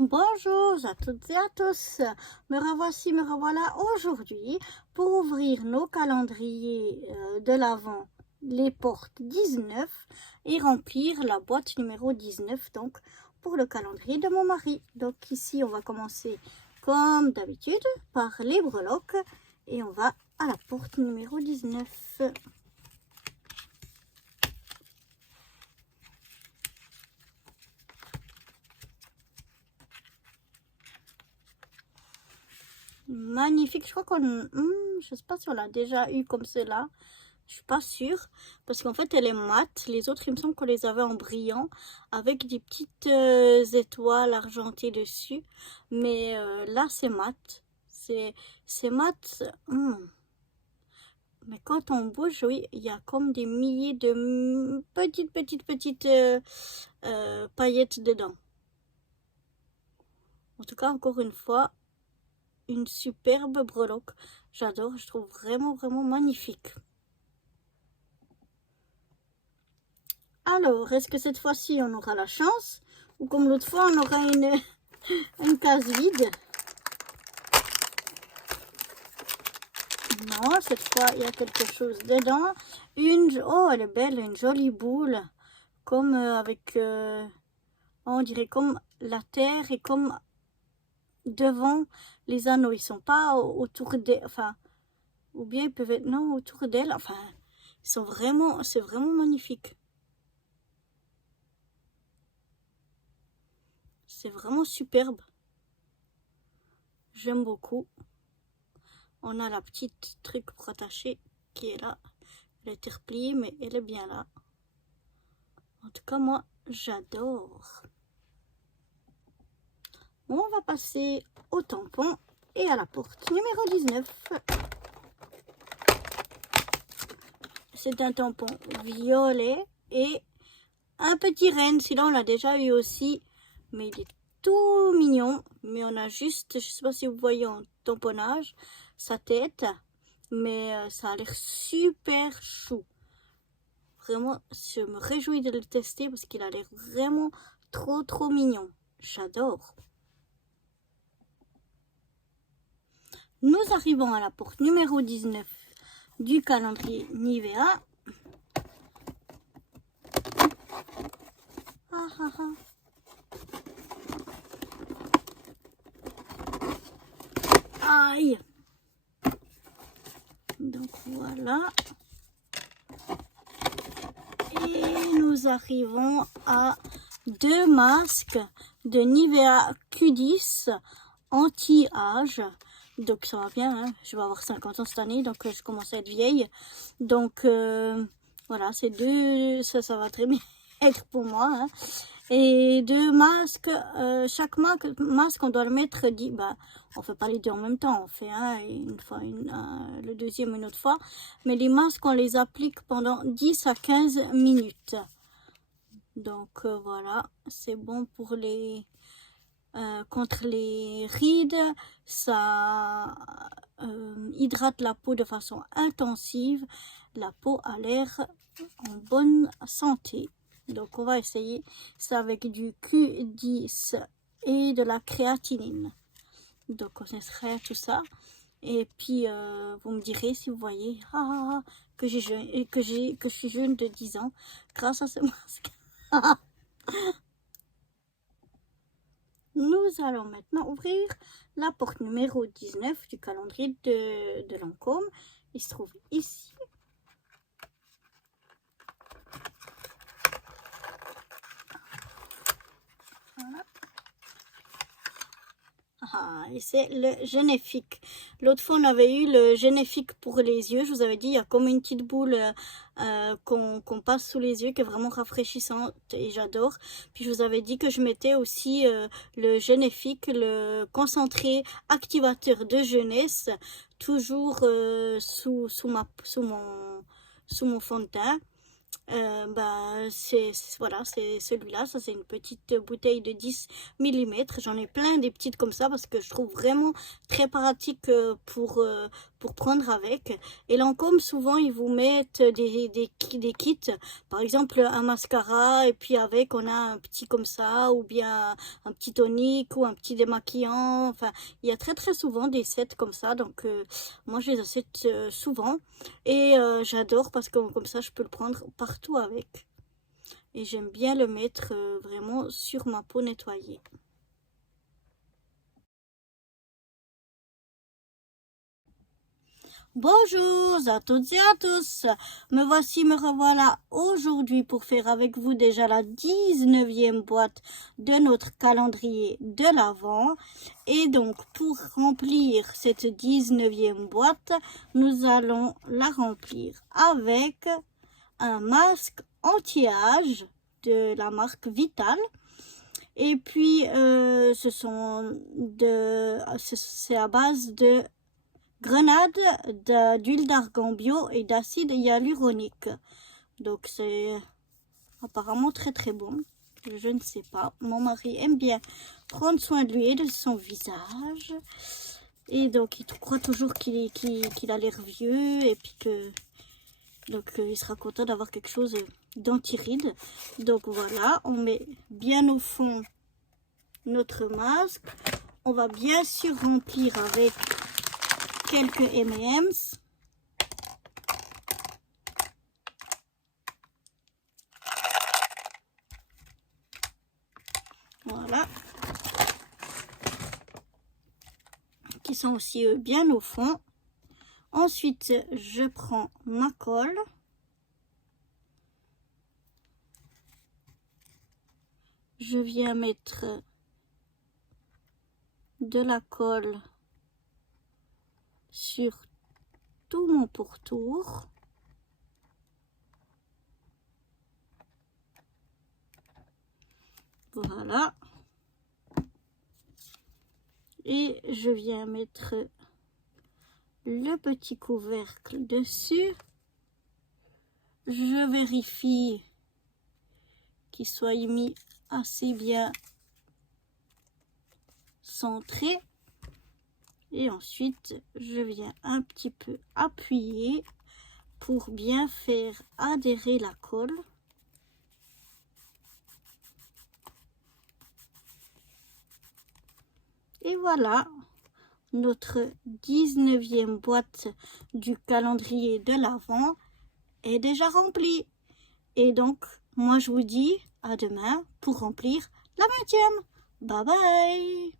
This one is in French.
Bonjour à toutes et à tous, me revoici, me revoilà aujourd'hui pour ouvrir nos calendriers de l'Avent, les portes 19 et remplir la boîte numéro 19 donc pour le calendrier de mon mari. Donc ici on va commencer comme d'habitude par les breloques et on va à la porte numéro 19. Magnifique, je crois je sais pas si on l'a déjà eu comme cela, je suis pas sûre, parce qu'en fait elle est mate, les autres il me semble qu'on les avait en brillant, avec des petites étoiles argentées dessus, mais là c'est mat, c'est mat, mais quand on bouge, oui, il y a comme des milliers de petites paillettes dedans. En tout cas, encore une fois, une superbe breloque. J'adore, je trouve vraiment magnifique. Alors, est-ce que cette fois-ci on aura la chance ou comme l'autre fois on aura une case vide? Non, cette fois il y a quelque chose dedans. Oh, elle est belle, une jolie boule, comme avec, on dirait comme la terre et comme devant les anneaux. Ils sont pas autour d'elle, enfin, ou bien ils peuvent être, non, autour d'elle. Enfin, c'est vraiment magnifique. C'est vraiment superbe. J'aime beaucoup. On a la petite truc pour attacher qui est là. Elle a été repliée, mais elle est bien là. En tout cas, moi, j'adore. On va passer au tampon et à la porte numéro 19. C'est un tampon violet et un petit renne. Sinon, on l'a déjà eu aussi, mais il est tout mignon. Mais on a juste, je sais pas si vous voyez en tamponnage, sa tête, mais ça a l'air super chou. Vraiment, je me réjouis de le tester parce qu'il a l'air vraiment trop mignon. J'adore. Nous arrivons à la porte numéro 19 du calendrier Nivea. Aïe! Donc voilà. Et nous arrivons à 2 masques de Nivea Q10 anti-âge. Donc ça va bien, hein. Je vais avoir 50 ans cette année, donc je commence à être vieille. Donc voilà, c'est deux, ça va très bien être pour moi, hein. Et 2 masques, chaque masque on doit le mettre, on fait pas les deux en même temps, on fait une fois, le deuxième une autre fois, mais les masques on les applique pendant 10 à 15 minutes. Donc voilà, c'est bon pour les contre les rides, ça hydrate la peau de façon intensive, la peau a l'air en bonne santé. Donc on va essayer ça avec du Q10 et de la créatinine. Donc on extrait tout ça et puis vous me direz si vous voyez que je suis jeune de 10 ans grâce à ce masque. Nous allons maintenant ouvrir la porte numéro 19 du calendrier de Lancôme. Il se trouve ici. Voilà. Et c'est le Généfique. L'autre fois, on avait eu le Généfique pour les yeux. Je vous avais dit, il y a comme une petite boule qu'on passe sous les yeux qui est vraiment rafraîchissante et j'adore. Puis je vous avais dit que je mettais aussi le Généfique, le concentré activateur de jeunesse, toujours sous mon fond de teint. Voilà, c'est celui-là, ça c'est une petite bouteille de 10 mm, j'en ai plein des petites comme ça parce que je trouve vraiment très pratique pour prendre avec. Et Lancôme, souvent, ils vous mettent des kits. Par exemple, un mascara, et puis avec, on a un petit comme ça, ou bien un petit tonique, ou un petit démaquillant. Enfin, il y a très très souvent des sets comme ça. Donc, moi, je les achète souvent. Et j'adore parce que comme ça, je peux le prendre partout avec. Et j'aime bien le mettre vraiment sur ma peau nettoyée. Bonjour à toutes et à tous, me revoilà aujourd'hui pour faire avec vous déjà la 19e boîte de notre calendrier de l'Avent. Et donc pour remplir cette 19e boîte, nous allons la remplir avec un masque anti-âge de la marque Vital. Et puis c'est à base de grenade, d'huile d'argan bio et d'acide hyaluronique. Donc c'est apparemment très très bon. Je ne sais pas. Mon mari aime bien prendre soin de lui et de son visage. Et donc il croit toujours qu'il a l'air vieux et puis que donc il sera content d'avoir quelque chose d'anti-rides. Donc voilà, on met bien au fond notre masque. On va bien sûr remplir avec quelques M&M's. Voilà. Qui sont aussi bien au fond. Ensuite, je prends ma colle. Je viens mettre de la colle sur tout mon pourtour. Voilà. Et je viens mettre le petit couvercle dessus. Je vérifie qu'il soit mis assez bien centré. Et ensuite, je viens un petit peu appuyer pour bien faire adhérer la colle. Et voilà, notre 19e boîte du calendrier de l'Avent est déjà remplie. Et donc, moi je vous dis à demain pour remplir la 20e. Bye bye!